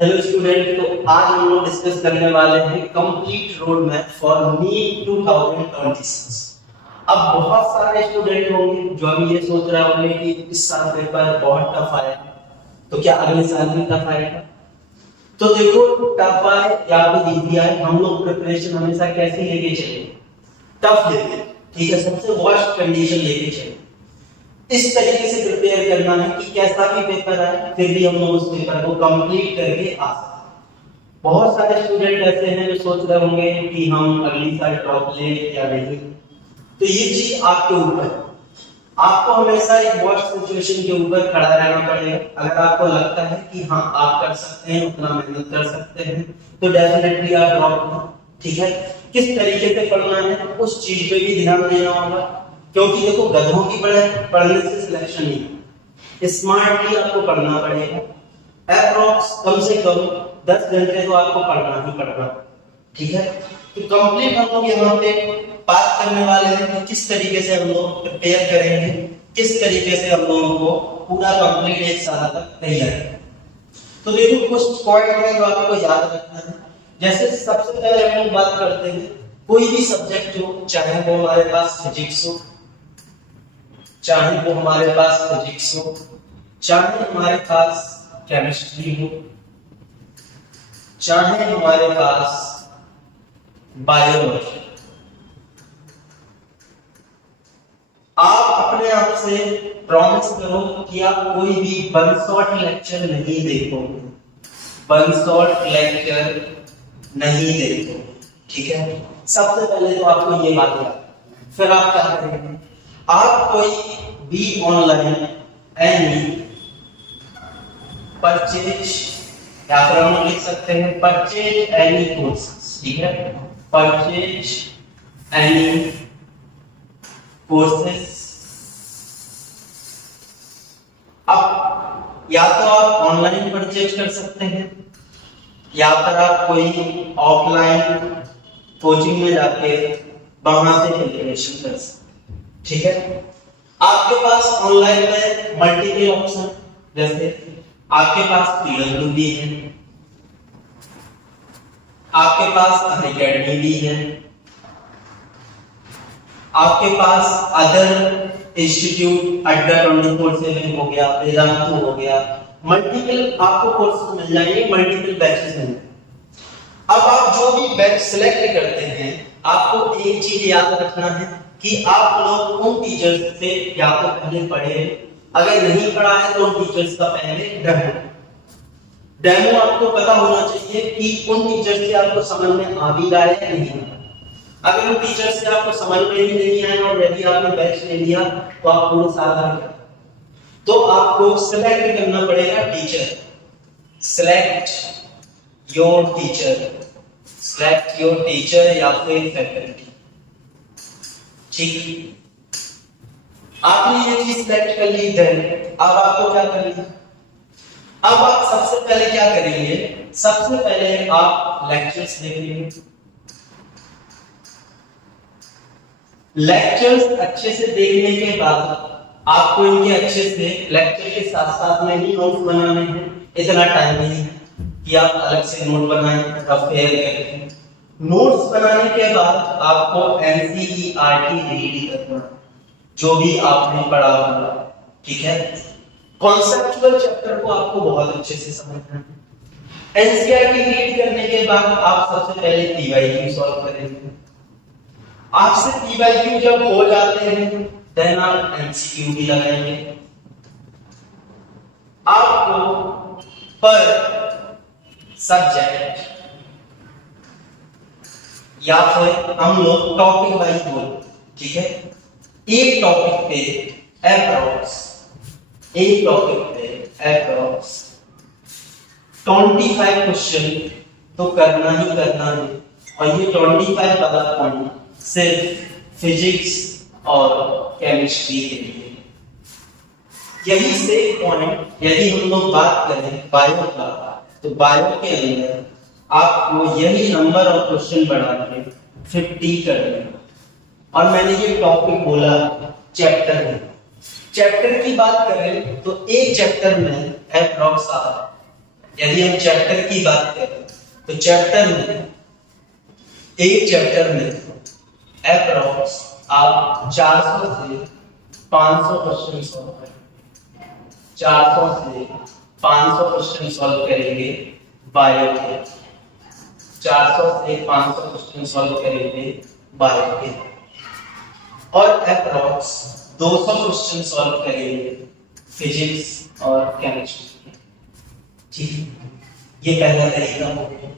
Hello student, तो आज हम लोग डिस्कस करने वाले हैं complete road map for NEET 2026। अब बहुत सारे स्टूडेंट होंगे जो अभी ये सोच रहे होंगे कि इस साल पेपर बहुत टफ आया, तो क्या अगले साल भी टफ आएगा? तो देखो, टफ आए या फिर इजी आए, हम लोग प्रिपरेशन हमेशा कैसी लेके चले? टफ लेके, ठीक है, सबसे वर्स्ट कंडीशन लेके चले। इस तरीके से प्रिपेयर करना है कि कैसा भी पेपर आए फिर भी हम लोग उस पेपर को कंप्लीट करके आ सकें। बहुत सारे स्टूडेंट ऐसे हैं जो सोच रहे होंगे कि हम अगली साल टॉप ले या नहीं, तो ये चीज आपके ऊपर है। आपको हमेशा एक वर्स्ट सिचुएशन के ऊपर खड़ा रहना पड़ेगा। अगर आपको लगता है कि हाँ आप कर सकते हैं, उतना मेहनत कर सकते हैं, तो डेफिनेटली आप ड्रॉप करो, ठीक है। किस तरीके से पढ़ना है उस चीज पे भी ध्यान देना होगा, क्योंकि देखो गधों की पढ़ने से सिलेक्शन नहीं है, स्मार्टली आपको पढ़ना पड़ेगा। अप्रॉक्स कम से कम 10 घंटे तो आपको पढ़ना ही पड़ना, ठीक है। तो कंप्लीट हम लोग यहाँ पे बात करने वाले हैं कि किस तरीके से हम लोग प्रिपेयर करेंगे, किस तरीके से हम लोगों को पूरा कंप्लीट एक साल तक तैयार करेंगे। तो देखो कुछ पॉइंट है जो आपको याद रखना है। जैसे सबसे पहले हम लोग बात करते हैं, कोई भी सब्जेक्ट हो, चाहे वो हमारे पास फिजिक्स हो, चाहे वो हमारे पास फिजिक्स हो, चाहे हमारे पास केमिस्ट्री हो, चाहे हमारे पास बायोलॉजी, आप अपने आप से प्रॉमिस करो कि आप कोई भी वन शॉट लेक्चर नहीं देखोगे, वन शॉट लेक्चर नहीं देखोगे, ठीक है। सबसे पहले तो आपको ये बात याद, फिर आप क्या करेंगे, आप कोई भी ऑनलाइन एनी परचेज, या फिर हम लिख सकते हैं परचेज एनी कोर्सेज, ठीक है, परचेज एनी कोर्सेज। अब या तो आप ऑनलाइन परचेज कर सकते हैं, या फिर आप कोई ऑफलाइन कोचिंग में जाके वहां से प्रिपरेशन कर सकते हैं, ठीक है। आपके पास ऑनलाइन में मल्टीपल ऑप्शन, जैसे आपके पास पीडब्ल्यूबी है, आपके पास अनअकैडमी भी है, आपके पास अदर इंस्टीट्यूट अड्डा 24/7 हो गया, वेदांतु हो गया, मल्टीपल आपको कोर्सेज मिल जाएंगे, मल्टीपल बैचेस मिल जाएंगे। अब आप जो भी बैच सिलेक्ट करते हैं, आपको एक चीज याद रखना है कि आप लोग उन टीचर्स से या तो पहले पढ़े, अगर नहीं पढ़ा है तो उन टीचर्स का पहले डेमो आपको पता होना चाहिए कि उन टीचर से आपको समझ में आ भी रहा है या नहीं। अगर उन टीचर से आपको समझ में ही नहीं आया और यदि आपने बैच ले लिया तो आप पूरे साल भर, तो आपको सिलेक्ट करना पड़ेगा teacher, select your teacher, select your teacher या फिर फैकल्टी, ठीक। आपने ये चीज सिलेक्ट कर ली, अब आपको क्या करना है? अब आप सबसे पहले क्या करेंगे, सबसे पहले आप लेक्चर्स देखेंगे। लेक्चर्स अच्छे से देखने के बाद आपको इनके अच्छे से लेक्चर के साथ साथ में ही नोट्स बनाने हैं। इतना टाइम नहीं है कि आप अलग से नोट बनाएं, कंपेयर करें। नोट्स बनाने के बाद आपको एनसीईआरटी रीड करना, जो भी आपने पढ़ा होगा, ठीक है। कॉन्सेप्चुअल चैप्टर को आपको बहुत अच्छे से समझना है। एनसीईआरटी रीड करने के बाद आप सबसे पहले पीवाईक्यू सॉल्व करेंगे। आपसे पीवाईक्यू जब हो जाते हैं, देन आप एमसीक्यू भी लगाएंगे। आपको पर सब्जेक्ट या फिर हम लोग टॉपिक वाइज बोलते, ठीक है। एक टॉपिक पे अप्रॉक्स 25 क्वेश्चन तो करना ही करना है। और ये 25 वाला पॉइंट सिर्फ फिजिक्स और केमिस्ट्री के लिए। यही से पॉइंट यदि हम लोग बात करें बायो का, तो बायो के अंदर आपको यही नंबर ऑफ क्वेश्चन बढ़ा के 50 कर देना। और मैंने ये टॉपिक बोला चैप्टर है। चैप्टर की बात करें तो एक चैप्टर में अप्रॉक्स यदि हम चैप्टर की बात करें तो एक चैप्टर में अप्रॉक्स आप 400 से 500 क्वेश्चन सॉल्व करेंगे। 400 से 500 क्वेश्चन सॉल्व करेंगे बायो के। 400 से 500 क्वेश्चन सॉल्व करेंगे बायो के और अप्रॉक्स 200 क्वेश्चन सॉल्व करेंगे फिजिक्स और केमिस्ट्री। ठीक है, ये पहला तरीका हो गया।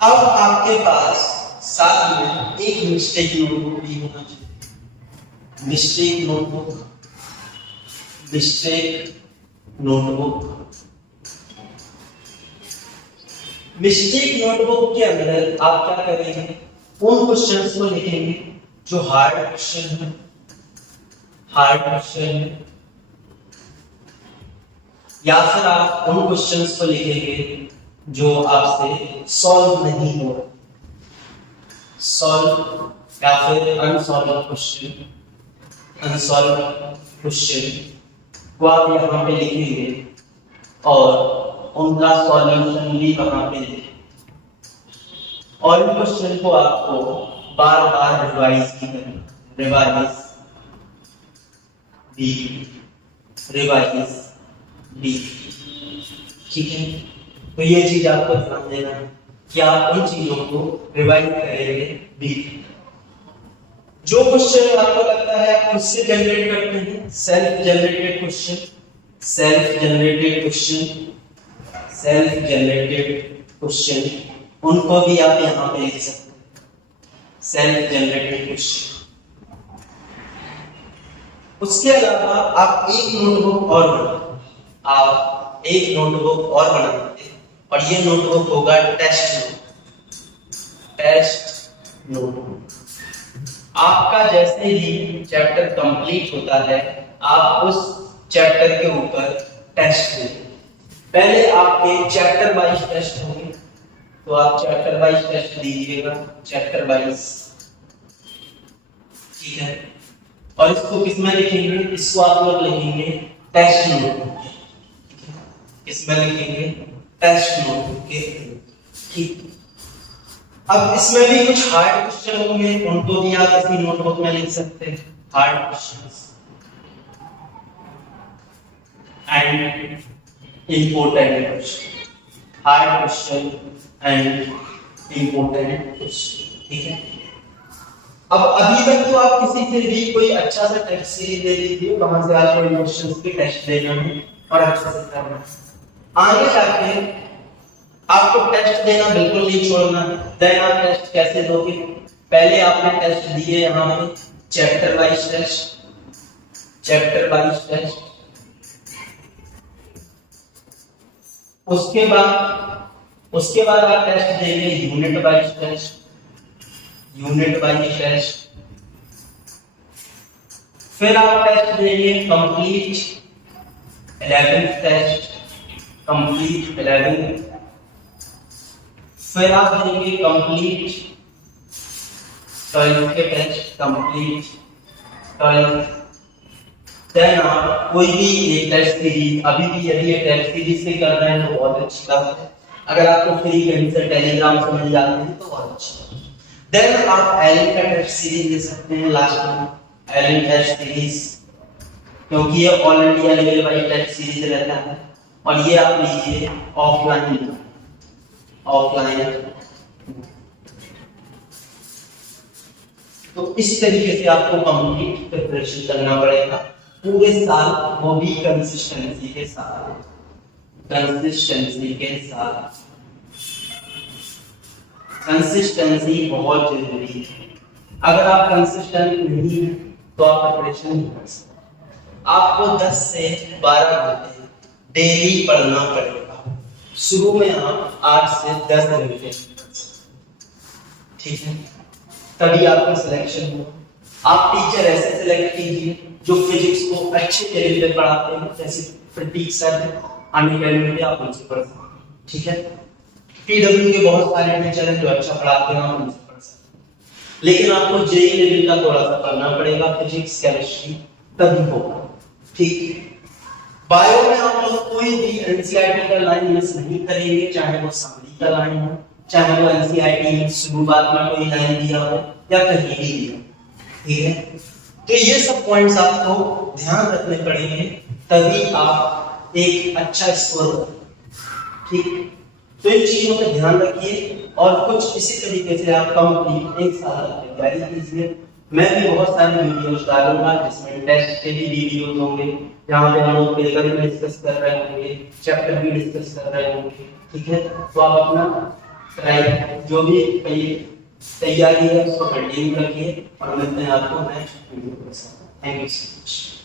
अब आपके पास साथ में एक मिस्टेक नोटबुक भी होना चाहिए। मिस्टेक नोटबुक के अंदर आप क्या करेंगे, उन क्वेश्चंस को लिखेंगे जो हार्ड क्वेश्चन है, या फिर आप उन क्वेश्चंस को लिखेंगे जो आपसे सॉल्व नहीं हो रहा, सॉल्व या फिर अनसॉल्व क्वेश्चन को आप यहाँ पे लिखेंगे और उनका सॉल्यूशन भी वहां पे लिखेंगे और इन क्वेश्चन को आपको बार बार रिवाइज भी करना, रिवाइज भी। ठीक है, तो ये चीज आपको ध्यान देना है कि आप उन चीजों को रिवाइज करेंगे भी। जो क्वेश्चन आपको लगता है आप उससे जनरेट करते हैं, सेल्फ जनरेटेड क्वेश्चन, उनको भी आप यहाँ पे लिख सकते हैं, सेल्फ जनरेटेड क्वेश्चन। उसके अलावा आप एक नोटबुक और बनाएंगे और ये नोटबुक होगा टेस्ट नोटबुक। आपका जैसे ही चैप्टर कंप्लीट होता है आप उस चैप्टर के ऊपर टेस्ट देंगे। पहले आपके चैप्टर वाइज टेस्ट होंगे, तो आप चैप्टर वाइज टेस्ट दीजिएगा, चैप्टर वाइज। ठीक है, और इसको किसमें लिखेंगे, इसको आप लोग लिखेंगे टेस्ट नोटबुक। इसमें लिखेंगे टेस्ट नोटबुक के। ठीक, अब इसमें भी कुछ हार्ड क्वेश्चन होंगे, उनको भी आप इसी नोटबुक में लिख सकते हैं, hard questions and important question, hard question and important question. ठीक है, अब अभी तक तो आप किसी से भी कोई अच्छा सा टेस्ट सीरीज ले लीजिए, वहां से आपको इन क्वेश्चंस के टेस्ट देना है और अच्छा से करना है। आगे जाके आपको टेस्ट देना बिल्कुल नहीं छोड़ना है। देन आप टेस्ट कैसे दोगे, पहले आपने टेस्ट दिए यहाँ पे चैप्टर वाइज टेस्ट, उसके बाद आप टेस्ट देंगे यूनिट वाइज टेस्ट, फिर आप टेस्ट देंगे कंप्लीट 11th टेस्ट, फिर आप देंगे कंप्लीट 12th के टेस्ट, देन आप कोई भी एक टेस्ट सीरीज, अभी भी यदि ये टेस्ट सीरीज से कर रहे हैं तो बहुत अच्छी बात है, अगर आपको फ्री कहीं से टेलीग्राम से मिल जाते हैं तो बहुत अच्छा है। देन आप एलन का टेस्ट सीरीज ले सकते हैं लास्ट में, एलन टेस्ट सीरीज, क्योंकि ये ऑल इंडिया लेवल वाली टेस्ट सीरीज रहता है। और ये आप लीजिए ऑफलाइन। तो इस तरीके से आपको कंप्लीट प्रिपरेशन करना पड़ेगा पूरे साल, वो भी कंसिस्टेंसी के साथ। कंसिस्टेंसी बहुत जरूरी है। अगर आप कंसिस्टेंट नहीं हैं तो आप प्रिपरेशन नहीं कर सकते। आपको 10 से 12 घंटे डेली पढ़ना पड़ेगा। शुरू में आप 8 से 10 घंटे, ठीक है, तभी आपका सिलेक्शन होगा। आप टीचर ऐसे सिलेक्ट कीजिए जो फिजिक्स को अच्छे तरीके से पढ़ाते हैं, जैसे प्रतीक सर है, अनअकैडमी पे आप उनसे पढ़ सकते हैं। ठीक है, पीडब्ल्यू के बहुत सारे टीचर हैं जो अच्छा पढ़ाते हैं, आप उनसे पढ़ सकते हैं। लेकिन आपको जेईई लेवल का थोड़ा सा पढ़ना पड़ेगा, फिजिक्स केमिस्ट्री, तभी होगा। ठीक, बायो में आप लोग कोई भी एनसीईआरटी का लाइन मिस नहीं करेंगे, चाहे वो समरी का लाइन हो, चाहे वो एनसीईआरटी शुरुआत में कोई लाइन दिया हो या कहीं भी दिया, ठीक है। तो ये सब पॉइंट्स आपको ध्यान रखने पड़ेंगे, तभी आप एक अच्छा स्कोर करेंगे, ठीक। तो इन चीजों पे ध्यान रखिए और कुछ इसी तरीके से आप कंप्लीट एक साल तक तैयारी कीजिए। मैं भी बहुत सारे वीडियोस डालूंगा जिसमें टेस्ट के भी वीडियोस होंगे, जहाँ पे हम लोग पेपर भी डिस्कस कर रहे होंगे, चैप्टर भी डिस्कस कर रहे होंगे, ठीक है। तो आप अपना जो भी तैयारी है उसको कंटिन्यू रखिए और मिलते हैं आपको नेक्स्ट वीडियो के साथ। Thank you so much.